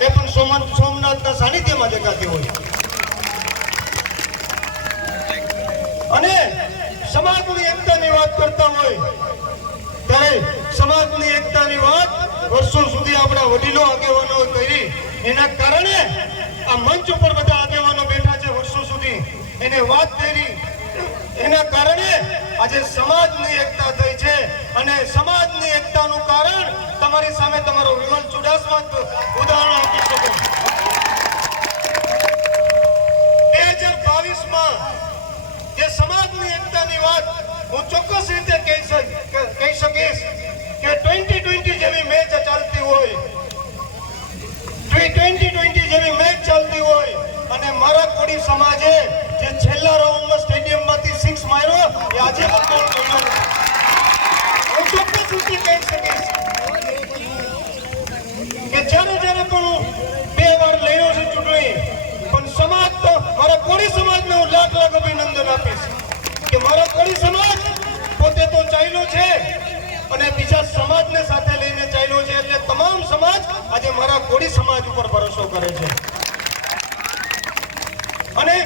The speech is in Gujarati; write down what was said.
એ પણ સોમનાથના સાનિધ્યમાં દેખાતી હોય. અને સમાજની એકતાની વાત કરતા હોય ત્યારે સમાજની એકતાની વાત વર્ષો સુધી આપણા વડીલો આગેવાનો કરી. એના કારણે આ મંચ ઉપર બધા આગેવાનો બેઠા છે વર્ષો સુધી એને વાત કરી. એના કારણે આજે સમાજની એકતા થઈ છે. અને સમાજની એકતાનું કારણ તમારી સામે તમારો વિમલ ચુડાસમા ઉદાહરણ આપી શકો. 2022માં જે સમાજની એકતાની વાત હું ચોક્કસ રીતે કહી શકીશ કે 2020 જેવી મેચ ચાલતી હોય, 2020 જેવી મેચ ચાલતી હોય અને મારા કોળી સમાજે જે છેલ્લા રાઉન્ડમાં સ્ટેડિયમમાંથી 6 માર્યો એ આજે પણ કોણ બોલ્યો. હું ચોક્કસ રીતે કહી શકીશ કે જ્યારે પણ હું 2 વાર લડ્યો છે ચૂંટણી, પણ સમાજ તો મારા કોળી સમાજને હું લાખ અભિનંદન આપીશ કે મારા કોળી સમાજ પોતે તો ચાલ્યો છે અને બીજા સમાજને સાથે લઈને ચાલ્યો છે. એટલે તમામ સમાજ આજે મારા કોળી સમાજ ઉપર ભરોસો કરે છે. અને